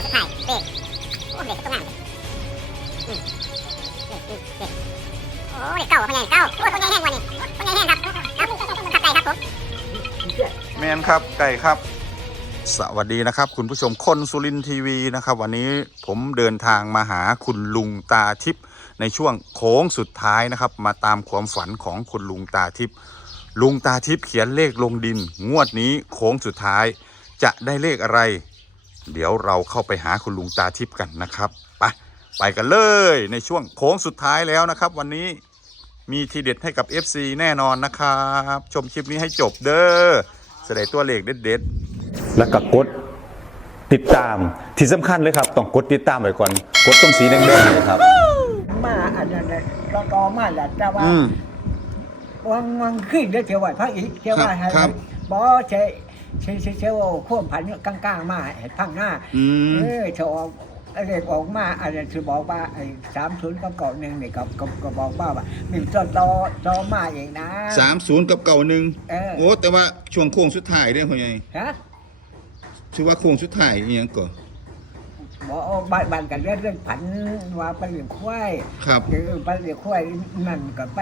งสุดท้ายเลขโอ้เลขก็งามเลยอืมเลขเลขเลขโอ้เลขเก้าพ่อใหญ่เก้าโอ้ยพ่อใหญ่แห้งวันนี้พ่อใหญ่แห้งครับครับขับใจครับผมแมนครับไก่ครับ สวัสดีนะครับ คุณผู้ชมคนสุรินทีวีนะครับ วันนี้ผมเดินทางมาหาคุณลุงตาทิพย์ในช่วงโค้งสุดท้ายนะครับ มาตามความฝันของคุณลุงตาทิพย์ลุงตาทิพย์เขียนเลขลงดิน งวดนี้โค้งสุดท้าย จะได้เลขอะไร เดี๋ยวเราเข้าไปหาคุณลุงตาทิพย์กันนะครับไปไปกันเลยในช่วงโค้งสุดท้ายแล้วนะครับ วันนี้มีทีเด็ดให้กับ FC แน่นอนนะครับ ชมคลิปนี้ให้จบเด้อแสดงตัวเลขเด็ดๆแล้วก็กดติดตามที่สำคัญเลยครับ ต้องกดติดตามไว้ก่อน กดตรงสีแดงๆเลยครับ มาอันนั้นเลยเราก็มาแหละแต่ว่าอืม วังวังขึ้นเดี๋ยวเทวายพระอีกเทวายให้ครับบอเช เชเชเชวข่วมผันกลางๆมาเห็นพังหน้าอืม เออเชออกอะไรออกมาอันนั้นคือบอกว่าไอ้สามศูนย์กับเก่าหนึ่งนี่ก็ก็ก็บอกว่าว่ามีจอจอจอมาเองนะ สามศูนย์กับเก่าหนึ่งเออ โอ้แต่ว่าช่วงโค้งสุดท้ายเนี่ยพ่อใหญ่ฮะ ชื่อว่าโค้งสุดท้ายอหยังก่อน บอกเอาบ้านบ้านกันเรื่องเรื่องผันว่าไปเลี้ยงควายครับเออไปเลี้ยงควายนั่นก็ไป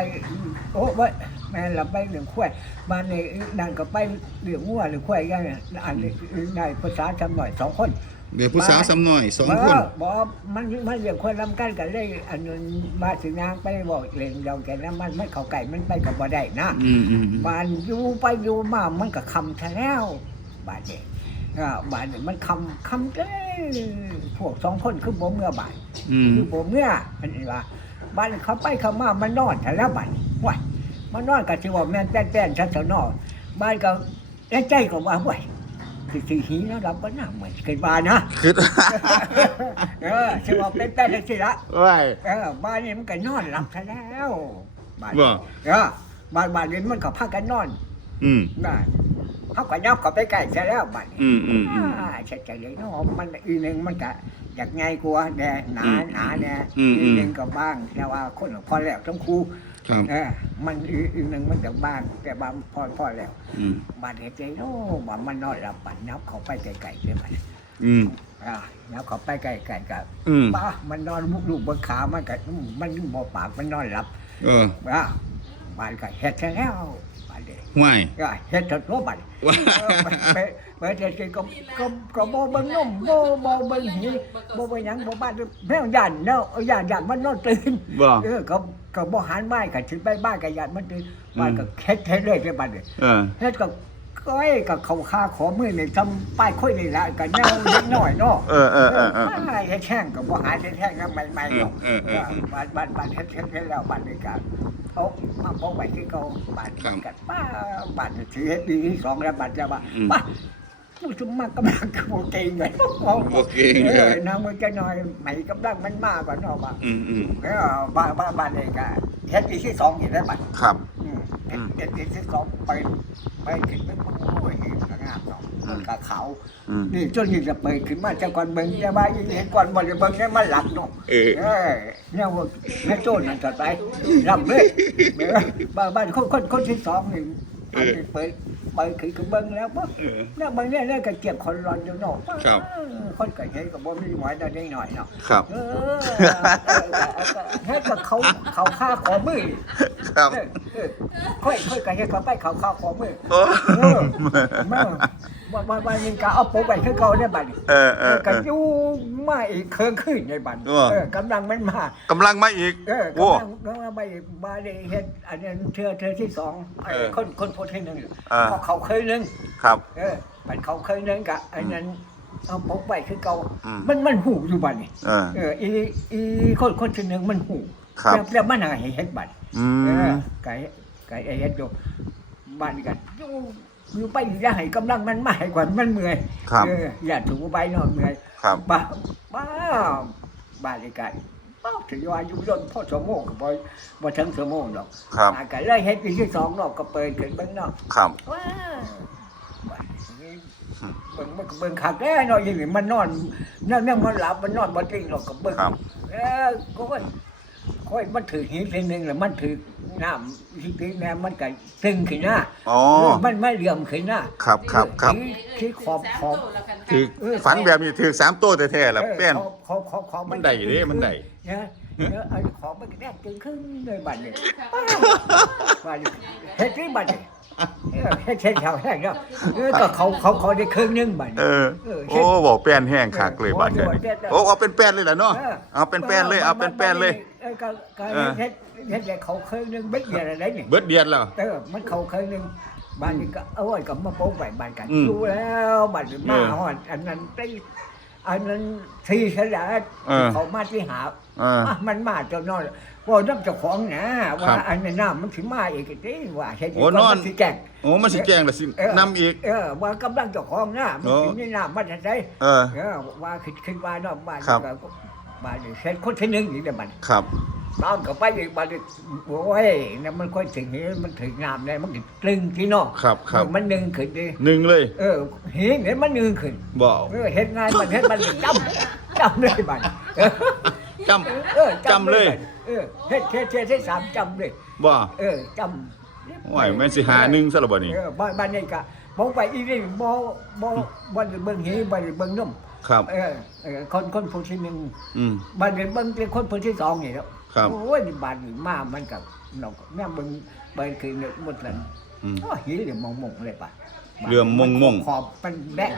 โอ้เว้ยแม่เราไปเลี้ยงควายบ้านนี้นั่นก็ไปเลี้ยงวัวหรือควายกันเนี่ยอันนี้ได้ภาษาจำหน่อยสองคน เดี๋ยวผู้สาวซ้ำหน่อยสองคนบอกบอกมันมันเลี้ยงควายลำกันกันเลยอันนั้นบ้านสินางไปบอกเลี้ยงยองแกน้ำมันไม่เข้าไก่มันไปกับบ่ได้นะอืมอืมอืม บ้านอยู่ไปอยู่มามันก็คำซะแล้วบ้านนี้ อ่าบ้านนี้มันคำคำเลยพวกสองคนคือบ่เมื่อบ่ายอืมคือผมเนี่ยอันนี้ว่าบ้านเขาไปเขามามันนอนแต่ละบ้านว้ายมันนอนกับที่ว่าแม่นแป้นแป้นชัดเถอะนอนบ้านก็ในใจก็ว่าว้ายคือสีหีแล้วรับก็น่าเหมือนเคยบ้านนะคือเออที่ว่าเป็นแป้นสิละว้ายเออบ้านนี้มันก็นอนหลับซะแล้วบ้านว่าเออบ้านบ้านนี้มันก็พักกันนอน อืมได้ เขาก็ยับก็ไปใกล้ซะแล้วบ้านนี้อืมอืมอืมอ่าใช่ใจเลยเนาะมันอีหนึ่งมันก็อยากง่ายกว่าแน่หนาอืมหนาแน่อืมอือีมหนึ่งก็บ้างแต่ว่าคนพอแล้วทั้งคู่ครับ เออมันอีอีหนึ่งมันก็บ้างแต่บางพอพอแล้วอืมบาดเหตุใจเนาะว่ามันนอนหลับปันนับเขาไปไกลๆเลยมันอืมอ่านับเขาไปไกลๆกับ อืมป้ามันนอนมุกลูกบนขามันก็อืมมันบ่ปากมันนอนหลับเอออ่าบานก็เฮ็ดซะแล้ว บาดเด็กห่วยก็เฮ็ดจนรู้บัดว้าเออไปไปเฮ็ดก็ก็ก็บ่เบิ่งนมบ่บ่เบิ่งหีบ่เบิ่งหยังบ่บ้านแมวย่านเนาะเอาย่านย่านมันนอนตื่นบ่เออก็ก็บ่หันบ้านก็สิไปบ้านก็ย่านมันตื่นบ้านก็เฮ็ดเฮ็ดเลยที่บ้านนี่เออเฮ็ดก็ก้อยก็เข้าคาขอมือนี่ทำป้ายค่อยนี่ละก็แนวเล็กน้อยเนาะเออเออเออเออป้ายเฮ็ดแห้งก็บ่หาเฮ็ดแห้งก็ใหม่ๆเนาะเออเออเออบ้านบ้านบ้านเฮ็ดเฮ็ดเฮ็ดแล้วบ้านนี่ก็ เอามาพกไว้คือเก่าบ้านครับกันป้าบ้านสิเฮ็ดปีที่สองแล้วบ้านจะว่าอืมป้าผู้สมัครกำลังโอเคเลยโอเคเลย ออน้ำมันจะน้อยไหมกำลังมันมากกว่าเนาะบ้านอืมอืมแล้วบ้านบ้านบ้านนี่ก็เฮ็ดปีที่สองอีกแล้วบ้านครับ อืมเฮ็ดเฮ็ดปีที่สองไปไปขึ้นไปโอ้ยก็ งามเนาะมันก็เขาอืม นี่จนนี่จะเปิดขึ้นมาจากก่อนเบิ่งจะว่าอีเห็นก่อนบ่ได้เบิ่งได้มันหลับเนาะเออเออเนี่ยว่าแม่โจ้นั่นต่อไปรับเลยเออบ้านบ้านคนคนคนที่สองนี่ อันนี้เปิดเปิดขึ้นก็เบิ่งแล้วบ่เออเนี่ยเบิ่งเนี่ยเนี่ยก็เจ็บคนร้อนอยู่เนาะครับเออคนก็เห็นก็บ่มีหมอยได้หน่อยเนาะครับ เออเฮ็ดกับเขาเขาฆ่าขอมือครับเออเออค่อยค่อยก็เฮ็ดเขาไปเขาฆ่าขอมือโอ้เออมาวันวันวันนี้ก็เอาปุ๊บไปคือเขาได้บัดนี้เออเออเอก็ออยู่ มาอีกเครื่องขึ้นในบัดเออเออ กำลังมันมากำลังมาอีก เออโอ้กำลังกำลังไปมาได้เฮ็ดอันนั้นเธอเธอที่สองไอ้เออคนคนโพสที่หนึ่งอ่าก็เขาเคยหนึ่งครับ เออมันเขาเคยหนึ่งกะอันนั้นเอาปุ๊บไปคือเขาอืม มันมันหูอยู่บัดนี้เออ เอออีอีคนคนที่หนึ่งมันหูครับ แล้วแล้วมันหาให้เฮ็ดบัด อืเออมไก่ไก่ไอ้เฮ็ดอยู่บ้านกันอยู่ อยู่ไปอย่าให้กำลังมันมาให้กว่ามันเมื่อยครับเอออย่าถูไปเนาะเมื่อยครับบ้าบ้าบ้านเลยกันบ้าถึงว่าอยู่ยนต์พ่อสมโมงก็บ่บ่ถึงสมโมงหรอกครับอ่าก็เลยเฮ็ดปีที่สองเนาะก็เปิดขึ้นเบิ่งเนาะครับว้าบ้านนี้เบิ่งมันก็เบิ่งคักแล้วเนาะอย่างนี้มันนอนนั่นแม่งมันหลับมันนอนบ่จริงหรอกก็เบิ่งครับ เออก็ค่อยค่อยมันถือหินทีนึงแล้วมันถือ น้ำที่ตีแม่มันก็ตึงขึ้นหน้าอ๋อ มันไม่เหลี่ยมขึ้นหน้าครับครับครับ ที่ที่ขอบขอบแล้วกันถือเออฝันแบบนี้ถือสามตัวแท้ๆล่ะแป้นเขาเขาเขามันได้เด้มันได้เนี่ยเนี่ยไอ้ของมันแน่เกินครึ่งเลยบัดเนี่ยบัดนี้เฮ็ดที่บัดเนี่ยเออเฮ็ดเฮ็ดชาวแห้งเนาะเออก็เขาเขาเขาได้ครึ่งหนึงบัดเอเนี่ยอโอ้บอกแป้นแห้งคักเลยบาดเดี๋ยวนี้เออโอ้เอาเป็นแป้นเลยล่ะเนาะออเอาเป็นแป้นเลยเอาเป็นแป้นเลยเออก็ก็เออ เฮ็ดเฮ็ดเขาครึ่งหนึงเบ็ดเดียวอะไรนี่เบิดเดียนแล้ว เออมันเขาเครึ่งหนึงบ้านนี้ก็เอาไว้กับมาโป๊ะไว้บ้านกันอืมรู้แล้วบัดนี้มาเออฮอดอันนั้นไปอันนั้นที่ฉลาดเออ เขามาที่หา เอออะมันมาจนนอนว่าน้ำเจ้าของนะครัว่าบอันนั้นน้ำมันถึงมาอีกทีว่าใช่โอ้นอนมัสิแก่งโอ้มันสิแกล้งละสิเออ นำอีก เออว่ากำลังเจ้าของนะมันถึงนี่น้ำมันจะได้เออ เออว่าคิดคิดว่านาะบ้านครับก็ บานนี่เสร็จคนที่หนึ่งอีกเดี๋ยวมันครับตามกับไปอีกบ้านโอ้ยนั่นมันค่อยถึงนี้มันถึงน้ำเลยมันก็ตลึงที่นอกครับครับมันหนึ่งขึ้นดิหนึ่งเลย เออเห็นเห็นมันหนึ่งขึ้นบ่เออเห็นงานมันเห็นมันจำจำเลยบ้านเออจเออจำเลย เออเฮ็ดเฮ็ดเฮ็ดเฮ็ดสามจำเลยำบ่เออจำโอ้ยแม่นสิหาหนึ่งซะละบ่นี่เออบ้านบ้านนี่ก็ มองไปอีนี่บ่บ่บ่ได้เบิ่งหีบ่ได้เบิ่งนมครับ เออเออคนคนผู้ที่หนึ่งอืมบ้านนี้เบิ่งเป็นคนผู้ที่สองนี่แล้วครับ โอ้ยบ้านนี่มามันกับนกแม่เบิ่งเบิ่งคือเนี่ยหมดแล้วอืมโอ้ยหีเหลี่ยมมองๆเลยป่ะเหลื่อมมงๆขอบมันแดง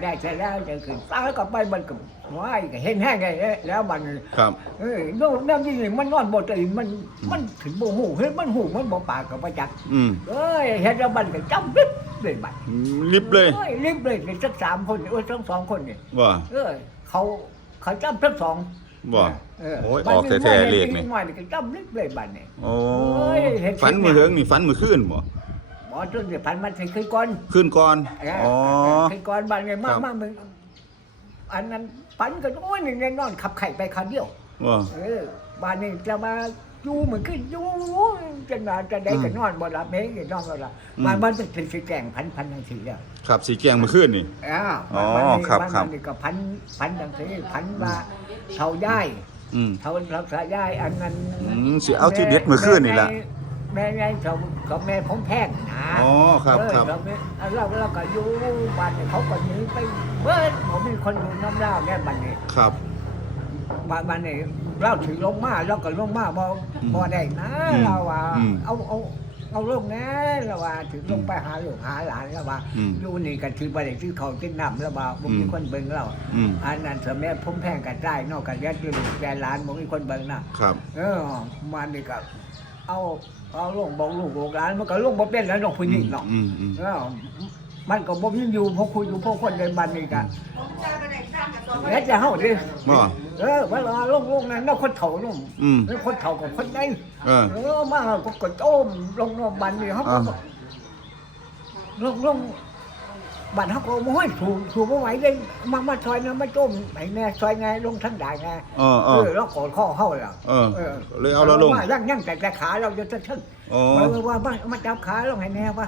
ได้ใช่แล้วจะขึ้นฟ้าแล้วก็ไปมันก็ว้ายก็เห็นแห้งไงแล้วมันครับ เออโน่นนั่นนี่มันนอนบ่ตื่นมันมันถึงบ่หูเฮ้ยมันหูมันบ่ปากก็บ่จักอืมเอ้ยเฮ็ดแล้วมันก็จำลิบเลยบัดลิบเลยอ้ลิบเลยนี่สักสามคนนี่โอ้ยทั้งสองคนนี่บ่เออเขาเขาจำทั้งสองบ่เออโอ้ยบัดออกแท้ๆเลขนี่น้อยนี่ก็จำลิบเลยบัดนี่โอ้โอ้ยเห็นฝันมือเหิงนี่ฝันมือคืนบ่ บ่จนสิพันมันสิขึ้นก่อนคืนก่อนเอออ๋อ ขึ้นก่อนบัดนี่มาครับมามึงอันนั้นปันก็โอ้ยนี่แน่นอนขับไข่ไปคันเดียวบ่เออบ้านนี้จะมาอยู่เหมือนขึ้นอยู่จะนอนจะได้ก็นอนบ่หลับเองก็นอนบ่หลับบ้านบ้านเป็นสิแกงพันพันทังสีแล้วครับสีแกงมือคืนนี่ อ้าวอ๋อบ้านนี้ครับบ้านครับนี้ก็พันพันทังสีพันว่าเท่าย่าย อืม เท่าเท่าสาย่ายอันนั้นอืมสิเอาที่เด็ดมื้อคืนนี่ล่ะ แม่ ไงเขาเขาแม่ผมแพงนะอ๋อครับเออครับ เขาแม่เราเราก็อยู่บ้านนี้เขาก็หนีไปเบิดผมมีคนอยู่น้ำเล่าแน่บ้านนี้ครับ บ้านบ้านนี่เราถือลงมาเราก็ลงมาบ่อืมบ่ได้นะอืมเราว่า อืมเอาเอาเอาลงนะเราว่าถือลงไปหาลูกหาหลานเราว่าอืมอยู่นี่ก็ถือบ่ได้ถือเขาวกินน้ำเราว่าบ่มีอืม คนเบิ่งเรา อืมอันนั้นสมัยผมแพงกันได้นอกกันยัดอยู่ลูกแกหลานบ่มีคนเบิ่งนะ ครับ เออมันนี่ก็เอา เอาลงบอกลูกบอกหลานมันก็ลงบ่เป็นแล้วน้องผู้หญิงเนาะอืมอืมเออมันก็บ่มีอยู่เพราะคุยอยู่เพราะคนในบ้านนี่ก็แล้วจะเฮาดิบ่เออเวลาลงลงนั้นเราคนเฒ่าลงอืมแล้วคนเฒ่ากับคนใหญ่เออเออมาก็กดโต้มลงนอกบันนี่เขาก็อ่าลงลง บันเขาก็โอ้ยถูกถูกไม่ไหวเลยมามาซอยนะมาโต้มไอ้แม่ซอยไงลงทั้งด่ายไงเออเอเอออแล้วกอดข้อเข้าแล้วเออเลยเอาเราลง ว่ายังยังแต่แต่ขาเราจะทึ่งอ๋อ มาว่ามามาจับขาลงให้แน่ว่า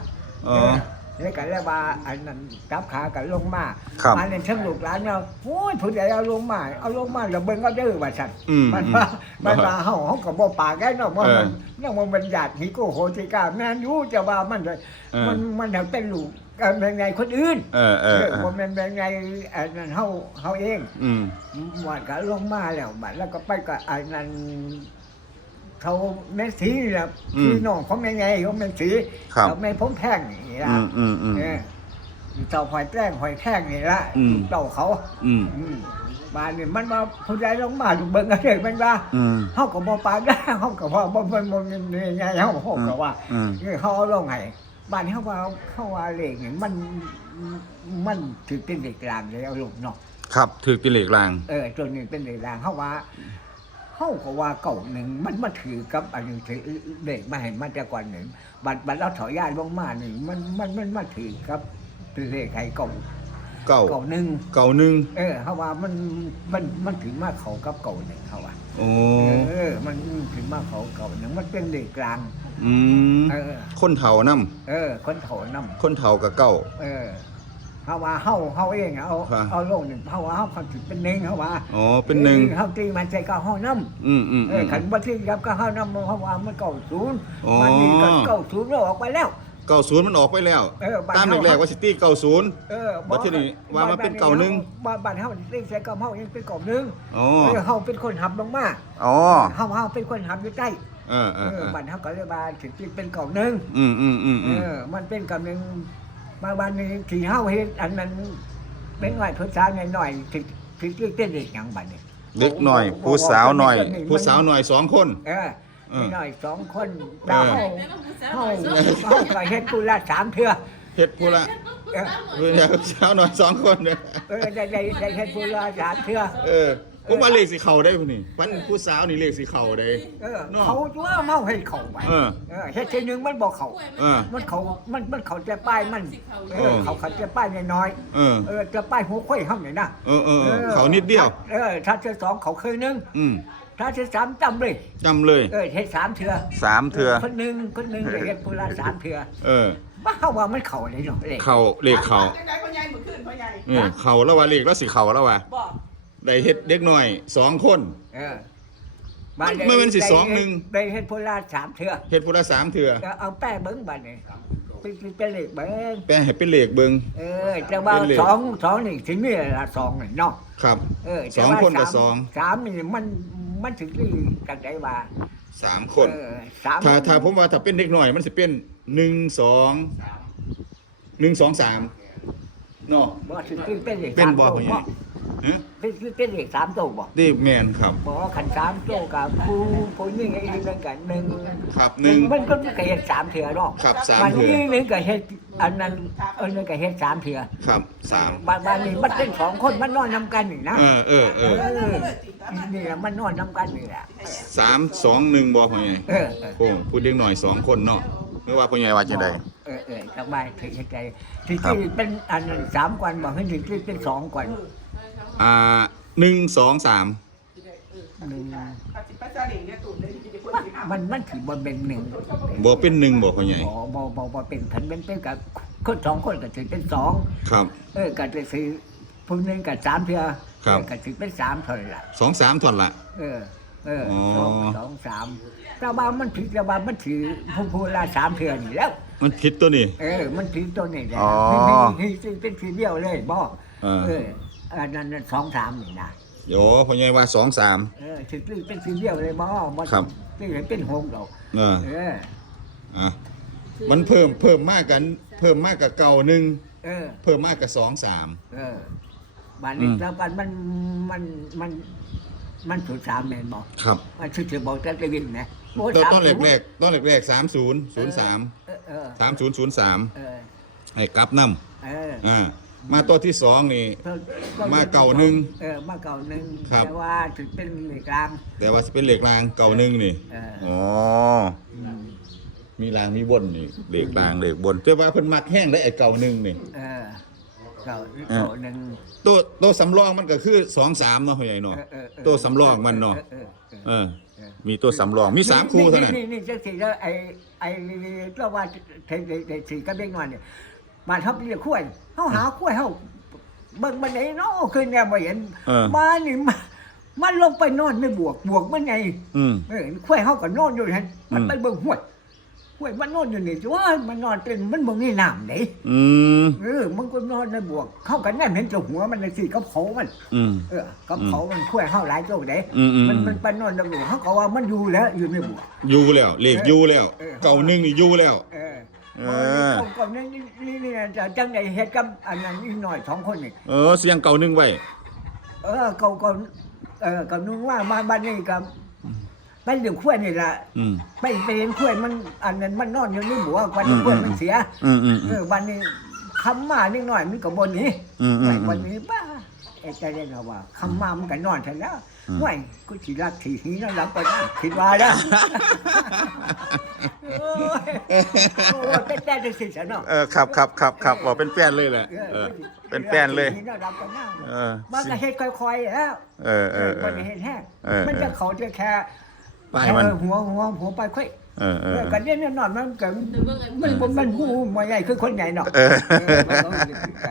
อ๋อแล้วกันแล้วว่าอันนั้นจับขากันลงมาครับ มาในเชิงลูกหลานเราโอ้ยผู้ใหญ่เอาลงมาเอาลงมาแล้วเบิ่งก็เด้อว่าซั่น อืม มันว่ามันว่าเฮาเฮาก็บ่ปากแกเนาะว่าเออมันเนาะว่ามันญาติฮิโกโหติกาแม่นอยู่จะว่ามันเลยเออมันมันถึงเป็นลูก กันเป็นไงคนอื่นเออเออเออบ่แม่นเป็นไงอันนั้นเฮาเฮาเองอืม หมันก็ลงมาแล้วบัดแล้วก็ไปก็อันนั้นเขาแม่สีนี่แหละอืมพี่น้องของแม่ไงเขาแม่สีครับ เขาแม่ผมแพงนี่ล่ะอืมอืมอืม เออเจ้าหอยแป้งหอยแข้งนี่ล่ะอืมเจ้าเขา อืมอืมบ้านนี่มันมาผู้ใดลงมาดูเบิ่งกันเลยมันว่าอืม เฮาก็บ่ปากได้เฮาก็ว่าบ่บ่บ่นี่ไงเฮาเฮาก็ว่าอืมคือเขาเอาลงให้ บ้านเฮาว่าเฮาว่าเลขนี่มันมันถือเป็นเลขกลางเลยเอาลงเนาะครับถือเป็นเหล็กราง เออตัวนี้เป็นเลขกลางเฮาว่าเฮาก็ว่าเก่าหนึ่งมันมาถือกับอันนี้ถือเลขมาให้มาแต่ก่อนหนึ่งบัดบัดเราถอยย้ายลงมานี่มันมันมันมาถือกับเลขให้เก่าเก่าเก่าหนึ่งเก่าหนึ่งเออเขาว่ามันมันมันถึงมาเขากับเก่าหนึ่งเขาว่าโอ้เออ มันถึงมาเขาเก่าหนึ่งมันเป็นเลขกลาง อืมเออ คนเฒ่านํเออ คนเถานํคนเฒ่ากับเก่า เออเขาว่าเฮาเฮาเองเอาครับ เอาโลกหนึ่งเขาว่าเฮาความถึงเป็นหนึ่งเขาว่าอ๋อเป็นหนึ่งเฮาตีมันใจก็เฮานํอืมอืมเออือม ขันบัตรยับก็เฮานํเขาว่ามันเก่าศูนย์อ๋อ มันนี่ก็เก่าศูนย์เราออกไปแล้ว เก้าศูนย์มันออกไปแล้ว เออบ้านตามเฮาแรกๆว่าซิตี้เก้าศูนย์ เออบัดทีนี้ว่ามันเป็นเก่าหนึ่ง บ้านบ้านเฮาเล่นใส่เก่าเฮายังเป็นเก่าหนึ่งอ๋อเออเฮาเป็นคนหับลงมาอ๋อ เฮาเฮาเป็นคนหับอยู่ใต้ เออเอเอออเออบ้านเฮาก็เลยว่าถึงเป็นเก่าหนึ่งอืมอืมอืมเออืมอมันเป็นกับหนึ่งมาวันนี้ที่เฮาเฮ็ดอันนั้นเป็นหน่อยภาษาหน่อยๆถึงถึงที่เป็นเด็กหยังบัดนี้เด็กหน่อย ผู้สาวหน่อย ผู้สาวหน่อยสองคน เออเออหน่อยสองคนดาวเฮาเฮาเฮาก็เฮ็ดกุละสามเทื่อเฮ็ดผู้ละเออผู้สาวหน่อยสองคนเนี่ยเออได้ได้ได้เฮ็ดกุละสามเทื่อเออ ผมว่าเลขสีเข่าได้ผู้นี่ปันผู้สาวนี่เลขสีเข่าได้ เออเนาะ เขาตัวเมาให้เขาไปเออ เออเฮ็ดทีหนึงมันบ่เขา เออ มันเขามันมันเขาจะป้ายมันเอเอออเขาเขาจะป้ายน้อยเออ ๆเออจะป้ายหัวค่อยห้ำนี่นะเออเออเออเขานิดเดียว เออถ้าจะสองเขาเคยนึงอืมถ้าจะสามจำเลยจำเลยเออเฮ็ดสามเทื่อสามเทือคนหนึงคนหนึงเฮ็ดปุระสามเทื่อเออว่าเขาว่ามันเขาเลยเนาะเลย เข่าเลขเข่าจังได๋พ่อใหญ่มื้อคืนพ่อใหญ่เออเข่าแล้วว่าเลขแล้วสีเข่าแล้วว่าบอก ได้เฮ็ดเด็กหน่อยสองคน เออมันมันเป็นสิสองหนึ่ง ได้เฮ็ดปุระสามเทื่อเฮ็ดผู้ละสามเทือก็เอาแป้เบิ้งบัดนี้เป็นเป็นเลขเบิ้งแปลให้เป็นเลขเบิง เออจะว่าเป็นเลข สองสองนี่ถึงนี่ละสองนี่เนาะครับ เออสองคนกับสอง สามนี่มันมันถึงที่กันได้ว่าสามคน เออสามถ้าถ้าผมว่าถ้าเป็นเด็กหน่อย มันจะเป็นหนึ่งสองหนึ่งสองสามเนาะ บ่ถึงที่เป็นเลขเป็นสามบ่โตพ่อใหญ่บ่ ฮะเป็นที่เป็นเลขสามโตบ่ดีแมนครับบ่ขันสามโตกับผู้ผู้นี่ไอ้นี่มันกันหนึ่งครับหนึ่งมันก็เฮ็ดสามเถื่อเนาะครับสามมันเถื่อนี่นึงก็เฮ็ดอันนั้นอันนึงก็เฮ็ดสามเถื่อครับสามบางบางนี่มันเป็นสองคนมันนอนนำกันนี่นะเออเออเออเออนี่แหละมันนอนนำกันนี่แหละสามสองหนึ่งบอพ่อใหญ่เออเออโอ้พูดเด็กหน่อยสองคนเนาะไม่ว่าพ่อใหญ่ว่าจังไดเออเออสบายถึงใจที่ครับที่เป็นอันนั้นสามกวันบอกให้ที่ที่เป็นสองกวัน อ่าหนึ่งสองสามหนึ่งข้าสิไปซาเล้งเนี่ยตุ่มเลยที่จะคนสิหามันมันถือบนเป็นหนึ่งบอเป็นหนึ่งบอพ่อใหญ่บอบอบอบอเป็นผันเป็นเป็นกับคนสองคนก็ถือเป็นสองครับ เออก็จะถือผู้หนึ่งกับสามเทือครับเออก็ถือเป็นสามเท่านั้นละสองสามทอนละเออเอออ๋อสองสองสามแต่ว่ามันถือแต่ว่ามันถือผู้ผู้ละสามเทือนี่แล้ว มันผิดตัวนี้เออ มันถือตัวนี้แหละอ๋อนี่นี่นี่เป็นสีเดียวเลยบ่เออเอออันนั้นน่ะสองสามนี่นะโยพ่อใหญ่ว่าสองสาม เออถือเป็นสีเดียวเลยบ่บ่ครับที่เห็นเป็นหงดอกเออเออ อะมันเพิ่มเพิ่มมากกัน เพิ่มมากกับเก่าหนึ่งเออ เพิ่มมากกับสองสาม เออบ้านนี้อืม แล้วกันมันมันมันมันสุดสามแม่นบ่ครับมันชื่อถือบอกจะได้ยินไหมโต้นสามต้นศูย์แรกๆต้นแรกๆสามศูนย์ศูนย์สามเออเออสามศูนย์ศูนย์สามเออให้กลับน้เออำอ่า มาตัวที่สองนี่เออมาเก่าหนึ่งเออมาเก่าหนึ่งครับ แต่ว่าถึงเป็นเหล็กรางแต่ว่าจะเป็นเหล็กรางเก่าหนึ่งนี่เอออ๋ออืมมีรางมีบนนี่เหล็กรางเหล็กบนแต่ว่าเพิ่นมักแห้งได้ไอ้เก่าหนึ่งนี่ เออเก่าเออเก่าหนึ่งตัวตัวสำรองมันก็คือสองสามเนาะพ่อใหญ่เนาะเออเออเออตัวสำรองมันเนาะออเออเออเออมีตัวสำรองมีสามคู่เท่านั้น นี่นี่จังสิแล้วไอ้ไอ้ก็ว่าเทเทเทสีก็เด็กน้อยเนี่ย บ้านเขาเรียกข้วยเขาหาข้วยเขาเบิ่งมันไหนเนาะเคยแนวมาเห็นเออมานี่มันมันลงไปนอนไม่บวกบวกมันไงอืม เออข้วยเขาก็นอนอยู่นั่นมันอืม ไปเบิ่งห้วยห้วยมันนอนอยู่นี่ว่ามันนอนเป็นมันบ่มีน้ำไหนอืมเออมันก็นอนในบวกเข้ากันแน่เห็นเจ้าหัวมันเลยสิกับเขามัน อืม เออกับเขามันข้วยเข้าหลายเจ้าไหนอืมอืม มันมันไปนอนในบวกเขาก็ว่ามันอยู่แล้วอยู่ในบวก อยู่แล้วเหล็กอยู่แล้วเออ เก่าหนึ่งนี่อยู่แล้ว เออ เออออก่อนนั้นนี่นี่นี่จะจังไดเฮ็ดกับอันนั้นอีกหน่อยสองคนนี่เออเสียงเก่าหนึ่งไว้เออเขาก็เออกับนุ่งว่ามาบ้านนี้กับไปเดี๋ยวข้วนี่ล่ะอืมไปไปเห็นขั้วมันอันนั้นมันนอนอยู่ในบัววันอืนี้มข้วมันเสียอืมอืมเออวันนี้คำมานิดหน่อยมันก็บนนี้อืมอืมวันนี้บ้า ไอ้ใจเย็นเอาว่าคำมามันก็นอนเสร็จแล้วอืมห่วกูสิรักถีหีนั่นหลับไปนะคิดว่านะโอ้ยโอ้ยแต่แต่จะสิฉันเนาะเออครับครับครับครับบอกเป็นแป้นเลยแหละเออเป็นแป้นเลยหีนั่นหลับไปนะเออมันก็เฮ็ดค่อยๆแล้วเออเออมันอเฮ็ดแห้งมันจะเขาจะแค่ไปมันหัวหัวหัวไปค่อย เออเออ กันเล่นนอนมันก็มันมันมันหูมาใหญ่คือคนใหญ่เนาะเออเออมันก็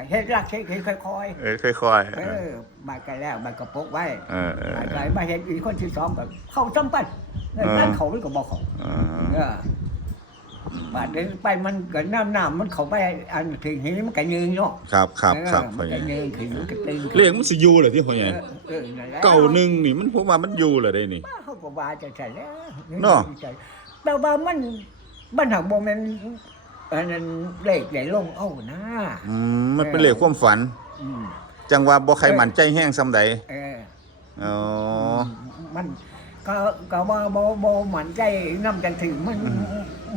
เฮ็ดรักเฮ็ดเฮ็ดค่อยเออค่อยๆๆ เออมากันแล้วมันก็ปกไว้เออเออ มาไมาเห็นอีกคนที่สองแบบเข้าจำปั้นเออเออ นั่นเขามันก็บอกเขาเอเออบาดเดินไปมันก็น้ำน้ำมันเข้าไปอันถึงนี้มันก็ยืนเนาะครับครับครับเออพ่มัอนใหก็ญ่ยืนขึ้นมันก็ตึงเลขมันสิอยู่เหรอที่พ่อใหญ่เออนั่นแหละ เก่าหนึ่งนี่มันผมว่ามันอยู่เหรอได้นี่ว่าเขาก็ว่าจะใช่แล้วเนาะ แต่ว่ามันมันหักบ่แม่นอันนั้นเลขใหญ่ลงเอ้านะอืมมันเป็นเลขความฝัน อืมจังว่าบ่ใครมั่นใจแห้งซ้ำใดเออ อ๋อ มันก็ก็ว่าบ่บ่มั่นใจนำกันถึงมัน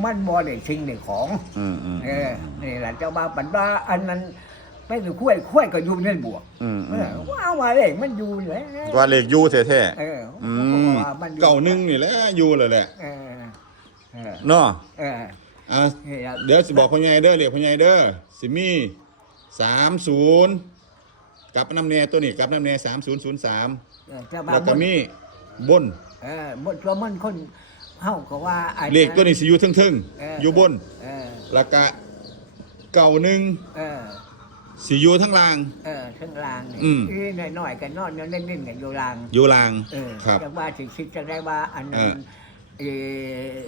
มันบ่ได้สิ่งได้ของ อืมอืมเออนี่แหละเจ้าบ่าวปันว่าอันนั้นไปคือคุ้วยคุ้วยก็อยู่ในบวกอืมเออือมว่าว่าเลยมันอยู่แหละว่าเลขอยู่แท้ เออๆอืเพราะมว่ามันอยู่เก่าหนึ่งนี่แหละอยู่เลยแหละ เออ เออเนาะเอออะนี่ล่ะเดี๋ยวสิบอกพ่อใหญ่เด้อเลขพ่อใหญ่เด้อสิมี30กลับน้ำแน่ตัวนี้กลับน้ำแน่3003เออเจ้าบ่าแล้ววก็มีบนเออบ่ตัวมันคนเฮาก็ว่าอันเลขตัวนี้สิอยู่ทึ่งเออๆออยู่บนเออแล้วก็เก่าหนึ่งเออสิอยู่ทั้งล่าง เออข้างล่างนี่อืมอีหน่อยๆกันนอนเล่นๆกันอยู่ล่าง อยู่ล่างเออครับจังว่าสิคิดจังได้ว่าอันนั้เอนอเออ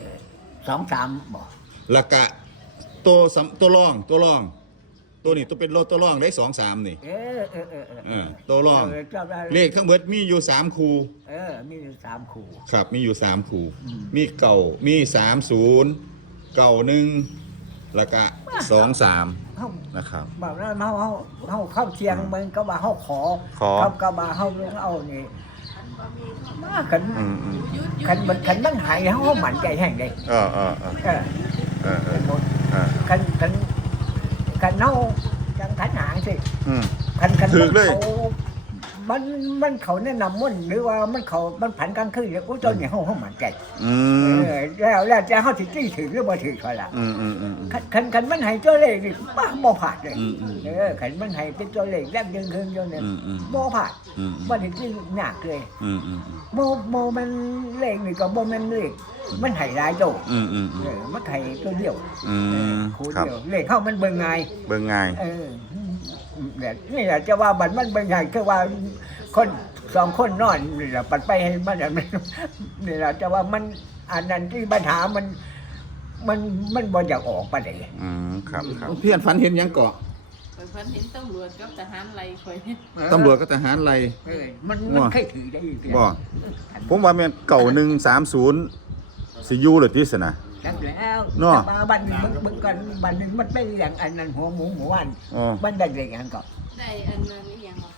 สองสามบ่แล้วก็ตัวสำตัวรองตัวรอง ตัวนี้ตัวเป็นรถตัวรองได้สองสามนี่เออเออเออเออเออตัวรอง เจ้าได้เลขทั้งเบิดมีอยู่สามคูเออ มีอยู่สามคู่ ครับ มีอยู่สามคูอืม มีเก่ามีสามศูนย์เก่าหนึ่งแล้วก็สองสามเฮานะครับบอกแล้วเฮาเฮาเฮาเข้าเชียงมันก็ว่าเฮาขอขอ เขาก็ว่าเฮาลงเอานี่ มาคันอืมอืมคันมันคันมันหายเฮามั่นใจแห่งใดเออเออเออเออเออเออเออคันคันคันเฮาจังขันหางสิอืมคันคันถึกเลยเขา มันมันเขาแนะนำมันหรือว่ามันเขามันผันกลางคืนแล้วกูเจ้าเนี่ยเฮาเฮามั่นใจอืเอมอแล้วแล้วจะเฮาสิจี้ถือหรือบ่ถือเขาล่ะอืมอืมอืมอืมคันคันคันมันให้ตัวเลขนี่ป้าบ่ผ่านเลยอืมอืมเออคันมันให้เป็นตัวเลขแรกยังคืนอยู่เนี่ยอืมอืม บ่ผ่านอืมบ่ได้ที่หนักเลยอืมอืมบ่บ่มันเลขนี่ก็บ่แม่นเลขมันให้หลายโตอืมอืมอืเอมอมันให้ตัวเดียวอืมคู่ครับ เดียวเลขเข้ามันเบิ่งง่ายเบิ่งง่าย เออ เนี่ยนี่แหละจะว่าบัดมันเบิ่งง่ายคือว่าคนสองคนนอนนี่แหละปัดไปให้มันอันนั้นนี่แหละจะว่ามันอันนั้นที่ปัญหามัน มันมันบ่อยากออกปานใดอืมครับครับเพี้ยนฝันเห็นหยังเกาะข่อยเพิ่นเห็นตำรวจกับทหารไล่ข่อยตำรวจกับทหารไล่เออมันมันว่าเคยถือได้อีกบ่ผมว่าแม่นเก่าหนึ่งสามศูนย์สิอยูหรือที่สนะ จังแล้วเนาะ แต่มาบันนี้เบิ่งเบิ่งกันบันนี้มันเป็นอย่างอันนั้นหัวหมูหมูอันอ๋อมันได้อย่างนั้นก็ได้อันนั้นนี่ยังวะ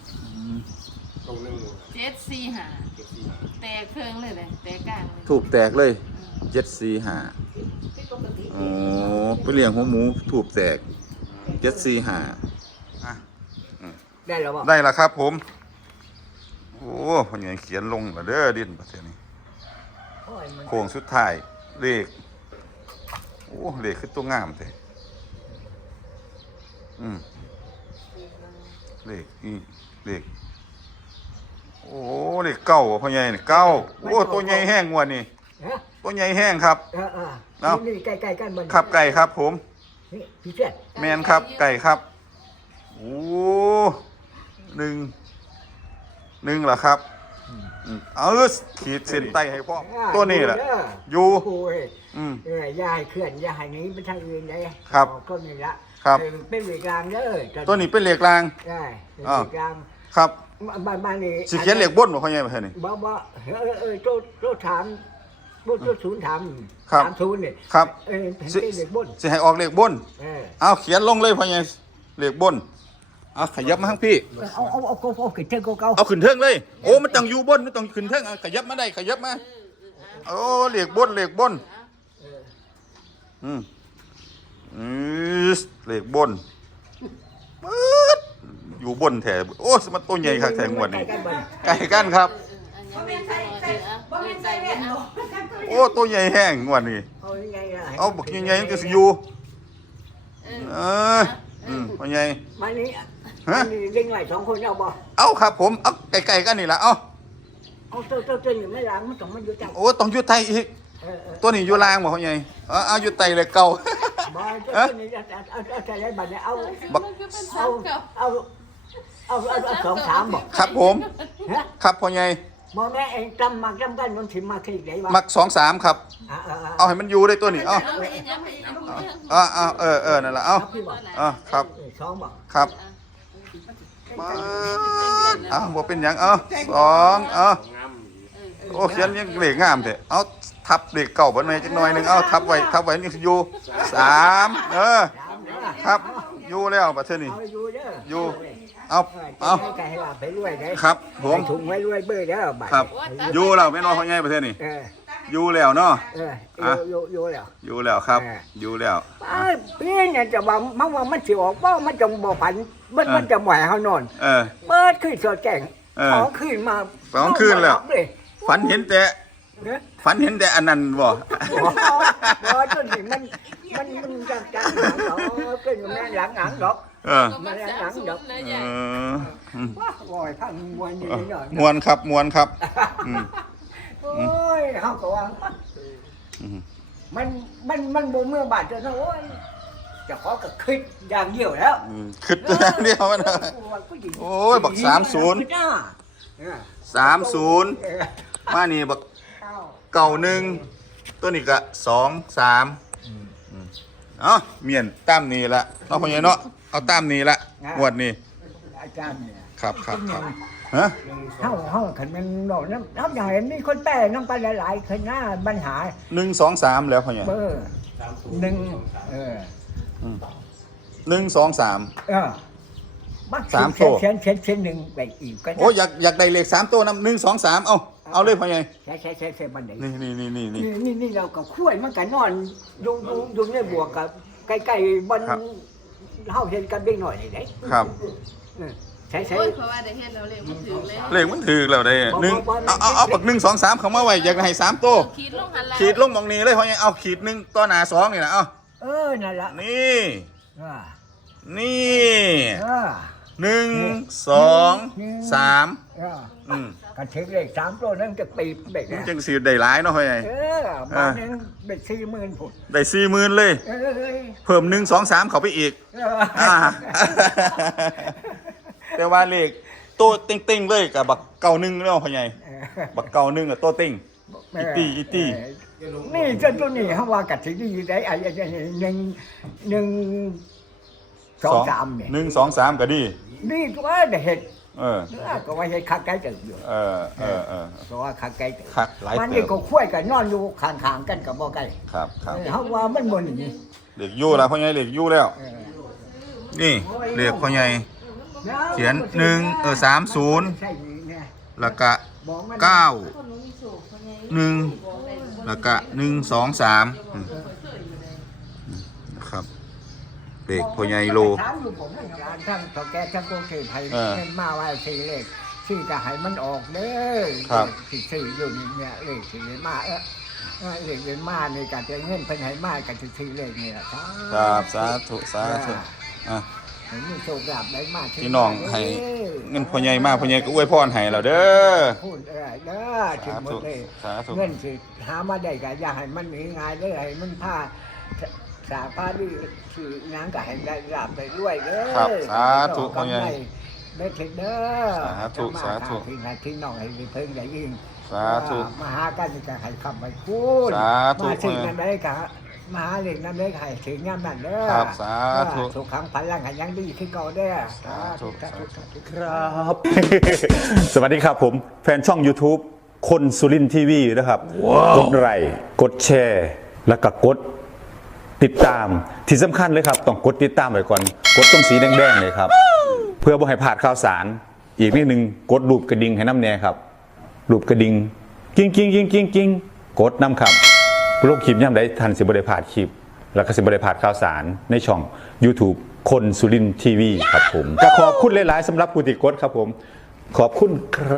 เจ็ดสี่ห้าแตกเครื่องเลยเลยแตกกลางเลยถูกแตกเลยเจ็ดสี่ห้าอ๋อไปเลี้ยงหัวหมูถูกแตกเจ็ดสี่ห้าได้แล้วบ่ได้แล้วครับผม โอ้พ่อใหญ่เขียนลงแล้วเด้อดินประเทศนี้ โอ้ยมันโค้งสุดท้ายเลข โอ้เลขคือตัวงามแต่อืมเลขอีเลขโอ้เลขเก้าอะพ่อใหญ่นี่เก้าโอ้ตัวใหญ่แห้งงวดนี่ฮะตัวใหญ่แห้งครับ เออเออเอ้านี่ใกล้ๆกันบ่ครับไก่ครับ ผม นี่พี่เจ้แมนครับ ไก่ครับโอ้หนึ่งหนึ่งเหรอครับอืม เอาขีดเส้นใต้ให้พ่อตัวนี้แหละอยู่โอ้ยอืม เออยายเคลื่อนยายหนี้ไปทางอื่นได้ครับก็นี่ละครับ เออเป็นเหล็กรางเด้อตัวนี้เป็นเหล็กรางได้เป็นอ้าวเหล็กรางครับบ้านบ้านนี่สิเขียนเหล็กบนบ่พ่อใหญ่ประเทศนี้บ่บ่เออเออโตโตถามโตโตศูนย์ถามครับ ถามศูนย์นี่ครับเออเป็นสิเหล็กบนสิให้ออกเหล็กบน เออเอาเขียนลงเลยพ่อใหญ่เหล็กบนเอาขยับมาข้างพี่ เอาเอาเอาเอาเอาขึ้นเทิงเก่าๆเอาขึ้นเทิงเลย โอ้มันต้องอยู่บนมันต้องขึ้นเทิงเอาขยับมาได้ขยับมาโอ้เหล็กบนเหล็กบนอืมอือเหล็กบนปึ๊ดอยู่บนแถบโอ้สมันตัวใหญ่ครับแถงวดนี้ไก่กันครับบ่แม่นใส่ใส่บ่แม่นใส่เวียนเอาโอ้ตัวใหญ่แห้งงวดนี้เอายังไงล่ะเอาบักใหญ่ๆมันก็สิอยู่เออเอออืมพ่อใหญ่มานี่ ฮะมานี่เด็กหน่อยสองคนเอาบ่เอาครับผมเอาไก่ๆกันนี่ล่ะเอาเอาตัวตัวตัวนี้ไม่ล้างมันต้องมันอยู่จังโอ้ต้องอยู่ไตอีกเออเออตัวนี้อยู่ล่างบ่พ่อใหญ่เอาเอาอยู่ไตเลยเก่า บ่ตัวฮะนี้เอาเอาเอาเอาอะไรบัดเนี่ยเอาบักมันคือเป็นเอาซ้ำกับเอาเอาเอาเอาสองสามบ่ครับผม ฮะครับพ่อใหญ่มอแม่เองจำมักจำกันมันสิมาคือไหนวะมักสองสามครับ อ่าอ่าอ่าเอาให้มันอยู่ได้ตัวนี้เอาเอาไปยังไปยังเรื่องเอาเอาเออเออนั่นแหละเอาครับพี่บอกเอาครับ เออสองบอกครับ มาเอาบ่เป็นหยังเอาสองเอาโอ้เขียนยังเลขงามเถอะเอาทับเลขเก่าบ่หน่อยจักหน่อยหนึงเอาทับไว้ทับไว้นี่อยู่สามเออสามเด้อครับอยู่แล้วบัดเทื่อนี้เอาอยู่เด้อออยู่เอาเอาเอาไก่ให้ลาไปรวยเด้อครับผมใส่ถุงไว้รวยเบ้อเด้อบัดครับอยู่แล้วแม่นบ่พ่อใหญ่ประเทศนี้เออ อยู่แล้วเนาะ เอออะ อยู่อยู่อยู่แล้ว อยู่แล้วครับ เอออยู่แล้ว ไอ้พี่เนี่ยจะว่ามันว่ามันสิออกบ่มันจะบ่ผันมันเออ มันจะหมายเฮานอน เออ เปิดขึ้นสอดแจ้งเออสองขึ้นมาสองคืนแล้วเอาบ่รับเลยฝันเห็นแต่เด้อฝันเห็นแต่อันนั้นบ่บ่บ่จนถึงมันมันมันจังจังหลังเนาะขึ้นแม่หลังหลังดอกเออ ก็มาสามศูนย์เลยเอใหญ่ออืมว้าโอ้ยพังมวนนี่เออหน่อยมวนครับมวนครับอืม โอ้ยเฮาก็ว่าอืมมันมันมันบ่เมื่อบาดเจ้าโอ้ยเจะขอก็คิดอย่างเดียวแล้วอืมคิดเดียวมันโอ้ยบัก30เออสามศูนย์เออมานี่บักเก้าเก่าหนึ่งตัวนี้ก็สองสามเอ้าเมียนตามนี้ละเนาะพ่อใหญ่เนาะเอาตามนี้ละงวดนี้อาจารย์เนี่ยครับครับครับ ฮะเฮาเฮาคันมันโดนน้ำน้ำอย่างเห็นมีคนแป้น้ำไปหลายๆคนหน้าปัญหาหนึ่งสองสามแล้วพ่อใหญ่เบอร์หนึ่งเออหนึ่งสองสามเออบักสามเขียนตัวเขียนเขียนเขียนหนึ่งไปอีกก็ได้โอ้อยากอยากได้เลขสามตัวนำหนึ่งสองสามเอาเอาเลยพ่อใหญ่ใช่ใช่ใช่ใช่บันไดนี่นี่นี่นี่นี่นี่นี่นี่เรากับคุ้ยมันกันนอนยุงยุงยุงในบวกกับใกล้ๆบนครับเฮาเห็นกันเด็กหน่อยนี่ได้ครับเออ ใช่ใช่โอ้ยเพราะว่าได้เห็นเราเลยมันถือเลยเลขมันถือแล้วได้หนึ่งเอาเอาเอาบักหนึ่งสองสามเขามาไว้อยากให้สามตัวขีดลงหันหลังขีดลงตรงนี้เลยพ่อใหญ่เอาขีดหนึ่งต่อหน้าสองนี่นะเอาเออนั่นละนี่เออนี่เออหนึ่งสองหนึ่งสามเอออืมกันถึงเลขสามตัวนั้นจะปีบเด็กมันนะจังสีได้หลายเนาะพ่อใหญ่เออบ้านนึงเป็นสี่หมื่นผุดได้สี่หมื่นเลย เออเพิ่มหนึ่งสองสามเขาไปอีก เออ อ่า แต่ว่าเลขโตัวเต็งๆเลยกับบักเก่าหนึ่งเนาะพ่อใหญ่บักเก่าหนึ่งกับโตัวเต็งอีตี้อีตี้นี่เจ้าตัวนี้เขาว่ากัดถึงดีได้ไอ้ไอ้หนึ่งหนึ่งสองสามเนี่ยหนึ่งสองสามก็ดีนี่ก็ว่าเห็ดเออเออก็ว่าเห็ดคักไก่จังอยู่เออเออเออเพราะว่าคักไก่จังคักหลายมันเตินี่บก็คุ้ยกันนอนอยู่ข้างๆกันกับบ่ไก่ครับครับเขาว่ามันบนอย่างนี้เลขยู่แล้วพ่อใหญ่เลขยู่แล้วเออนี่เลขพ่อใหญ่ เขียนหนึ่งเออสามศูนย์ใช่เนี่ยแล้วก็บอกมันเก้าหนึ่งแล้วก็หนึ่งสองสามอืมครับเลขพ่อใหญ่โลถามอยู่ผมว่าร้านทั้งต่อแกทั้งกรุงเทพไทยเออเงินมาว่าสี่เลขสี่จะให้มันออกเด้อครับสี่สี่อยู่นี่เนี่ยเลขสี่เลยมาเออเออเลขเลยมาในการจะเงินเพิ่นให้มากันสี่เลขนี่แหละครับครับสาธุ สาธุอะ เห็นมีโชคลาภได้มาพี่น้องให้เงินพ่อใหญ่มากพ่อใหญ่ก็อวยพรให้เราเด้อ พูดอะไรเด้อถึงหมดเลยสาธุเงินสิหามาได้ก็อย่าให้มันมีง่านเด้อให้มันพาสาพาดีคือนางก็ให้ได้ลาบไปด้วยเด้อครับสาธุพ่อใหญ่ได้ถึงเด้อสาธุสาธุ ที่ให้ที่น้องให้ได้เพิ่งได้ยิ่ง สาธุมาหากันก็ให้คำไปพูดสาธุ มาถึงนั้นได้ก็ มาหาเล่นนั้นได้ก็ให้ถึงยามนั้นเด้อครับสาธุ ทุกครั้งพลังให้ยังดีขึ้นเก่าเด้อสาธุสาธุสาธุ ครับ สวัสดีครับผม แฟนช่อง YouTube คนสุรินทีวีนะครับ กดไลค์กดแชร์ แล้วก็กดติดตามที่สำคัญเลยครับ ต้องกดติดตามไว้ก่อน กดตรงสีแดงๆเลยครับ เพื่อบ่ให้พลาดข่าวสาร อีกนิดนึงกดรูปกระดิ่งให้น้ำแน่ครับ รูปกระดิ่งกิ้งกิ้งกิ้งกิ้งกิ้งกดน้ำครับ โลงคลิปย่ำได้ทันสิบริพาดคลิป แล้วก็สิบริพาดข่าวสารในช่อง YouTube คนสุรินทีวีครับผมก็ขอบคุณหลาย ๆสำหรับผู้ติดกดครับผม ขอบคุณครับ